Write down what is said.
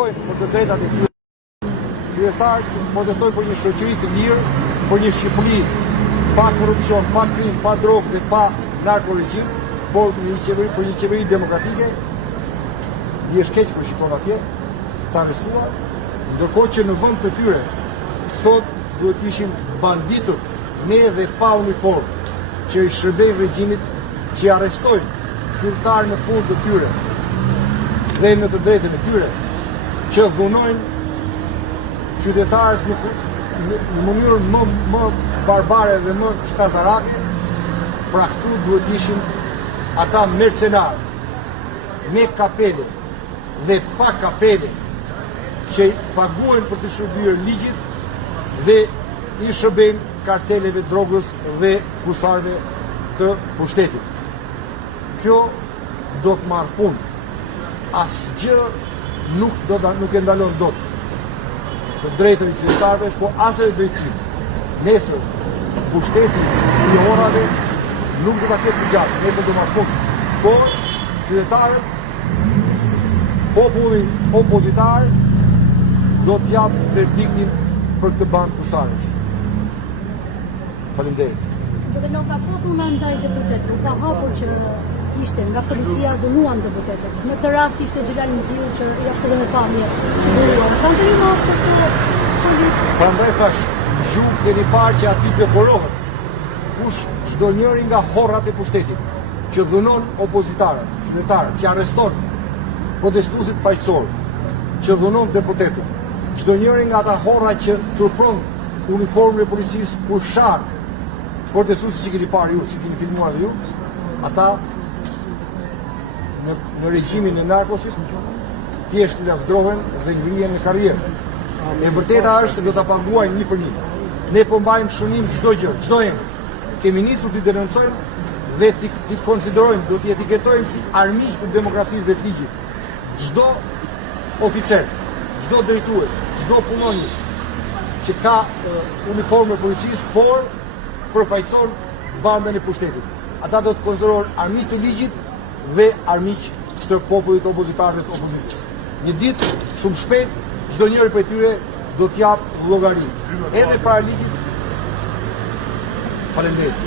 Për të drejtat e kryestarë që protestojnë për një shoqëri të lirë, për një Shqipëri pa korrupsion, pa krim, pa drogë dhe pa narkoregjim, por për një qeveri demokratike. I është keq për shikon atje, të arrestuar, ndërkohë që në vend të tyre sot duhet ishin banditur, me dhe pa uniform, që i shërbejnë regjimit, që arrestojnë qytetarë në punë të tyre dhe në të drejtën e tyre, që dhunojnë qytetarët në mënyrën më barbare dhe më shkazarake. Pra këtu duhet ishin ata mercenarë me kapele dhe pa kapele që paguajnë për të shërbyer ligjit dhe i shërbejnë karteleve drogës dhe kusarve të pushtetit. Kjo do të marrë fund. Asgjë nuk e ndalon dot të drejtën e qytetarëve, po as edhe drejtësinë. Nesër pushteti i orave nuk do ta ketë të gjatë, nesër do marrë fund. Por qytetarët, populli opozitar do të japë verdiktin për këtë band kusarësh. Faleminderit. Dhe nuk ka thotë më ndaj deputetëve, ka hapur që ishte nga policia dënuan deputetët. Në të rast ishte Xhelal Miziu që jashtë edhe me pamje siguruar. Kanë të rimos të policë. Prandaj thash, gjuhë keni parë që aty dekorohet. Kush çdo njëri nga horrat e pushtetit që dhunon opozitarët, qytetarët, që arreston protestuesit paqësorë, që dhunon deputetët. Çdo njëri nga ata horra që turpron uniformën e policisë kur sharr protestuesit që keni parë ju, që keni filmuar dhe ju, ata në regjimin e narkosit thjesht lavdrohen dhe ngrihen në karrierë. E vërteta është se do ta paguajnë një për një. Ne po mbajmë shënim çdo gjë, çdo emër. Kemi nisur t'i denoncojmë dhe t'i konsiderojmë, do t'i etiketojmë si armiq të demokracisë dhe të ligjit. Çdo oficer, çdo drejtues, çdo punonjës që ka uniformë policisë, por përfaqëson bandën e pushtetit. Ata do të konsiderohen armiq të ligjit dhe armiq të popullit opozitar dhe të opozitës. Një ditë shumë shpejt, çdo njëri prej tyre do të jap llogari, edhe para ligjit. Faleminderit.